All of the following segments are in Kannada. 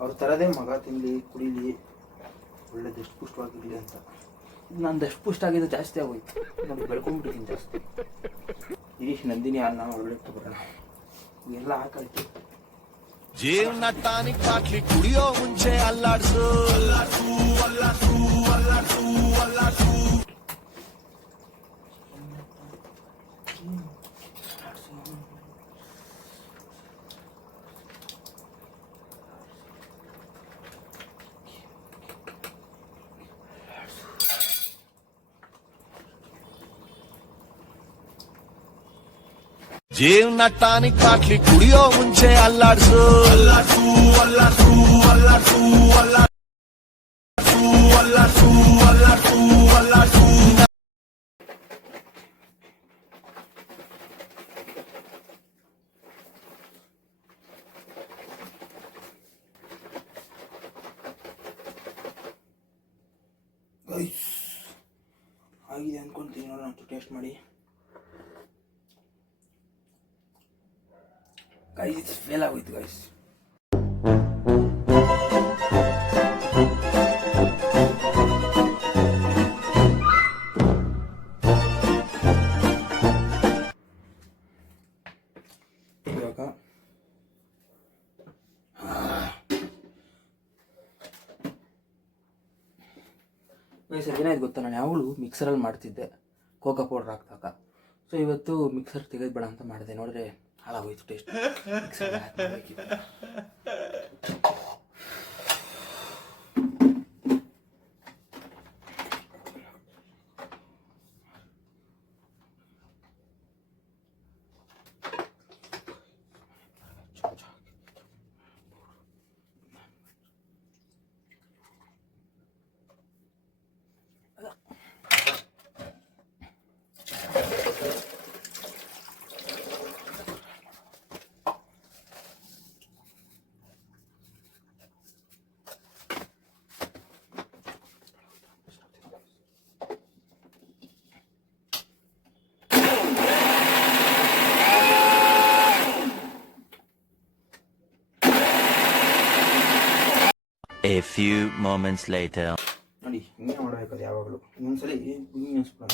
ಅವ್ರ ಥರದೇ ಮಗ ತಿನ್ನಲಿ ಕುಡೀಲಿ ಒಳ್ಳೆ ದಷ್ಟು ಪುಷ್ಟವಾಗಿರಲಿ ಅಂತ. ನಾನು ದಷ್ಟು ಪುಷ್ಟ ಆಗಿದ್ದು ಜಾಸ್ತಿ ಆಗೋಯ್ತು, ನೋಡಿ ಬೆಳ್ಕೊಂಡ್ಬಿಟ್ಟಿದ್ದೀನಿ ಜಾಸ್ತಿ. ಗಿರೀಶ್ ನಂದಿನಿ ಹಾಲನ್ನ ಒಳ್ಳೆ ತಗೊಳ್ಳೋಣ ಎಲ್ಲ ಹಾಕಾಯ್ತು. ಜೀವನ ಟಾನಿಕ್ ಬಾಟ್ಲಿ ಕುಡಿಯೋ ಮುಂಚೆ ಅಲ್ಲಾಡ್ಸು ಅಲ್ಲಾಡ್ಸು ಅಲ್ಲಾಡ್ಸು ಅಲ್ಲಾಡ್ಸು ಅಲ್ಲಾಡ್ಸು. ಜೀವನ ಟಾನಿಕ್ ಬಾಟ್ಲಿ ಕುಡಿಯೋ ಮುಂಚೆ ಅಲ್ಲಾಡ್ಸು ಅಲ್ಲಾಡ್ಸು ಅಲ್ಲಾಡ್ಸು ಅಲ್ಲಾಡ್ಸು ಅಲ್ಲಾಡ್ಸು ಅಲ್ಲಾಡ್ಸು ಅಲ್ಲಾಡ್ಸು ಅಲ್ಲಾಡ್ಸು. ಆಗಿದೆ ಅನ್ಕೊಂತೀನಿ, ನೋಡೋಣ ಟೇಸ್ಟ್ ಮಾಡಿ. ಗೈಸ್ ಇಟ್ಸ್ ಫೇಲ್ ಆಗೋಯ್ತು ಗೈಸ್. ಇವಾಗ ಗೈಸ್ ಏನಾಯ್ತು ಗೊತ್ತಾ, ನಾನು ಯಾವಾಗಲೂ ಮಿಕ್ಸರಲ್ಲಿ ಮಾಡ್ತಿದ್ದೆ ಕೋಕಾ ಪೌಡರ್ ಹಾಕ್ದಾಗ. ಸೊ ಇವತ್ತು ಮಿಕ್ಸರ್ ತೆಗೆದ್ಬೇಡ ಅಂತ ಮಾಡಿದೆ, ನೋಡಿದ್ರೆ ಹಾಳಾಗೋಯ್ತು taste. A few moments later. ನೋಡಿ ಹಿಂಗೆ ಮಾಡಬೇಕದು ಯಾವಾಗಲೂ. ಇನ್ನೊಂದ್ಸಲಿ ಹಿಂಗೆ ಅನ್ಸ್ಬಿಡೋಣ.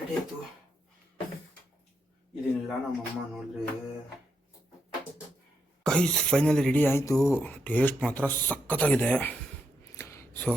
ರೆಡಿ ಆಯಿತು. ಇದನ್ನೆಲ್ಲ ನಮ್ಮಮ್ಮ ನೋಡಿದ್ರೆ ಗೈಸ್ ಫೈನಲಿ ರೆಡಿ ಆಯಿತು. ಟೇಸ್ಟ್ ಮಾತ್ರ ಸಖತ್ತಾಗಿದೆ. ಸೊ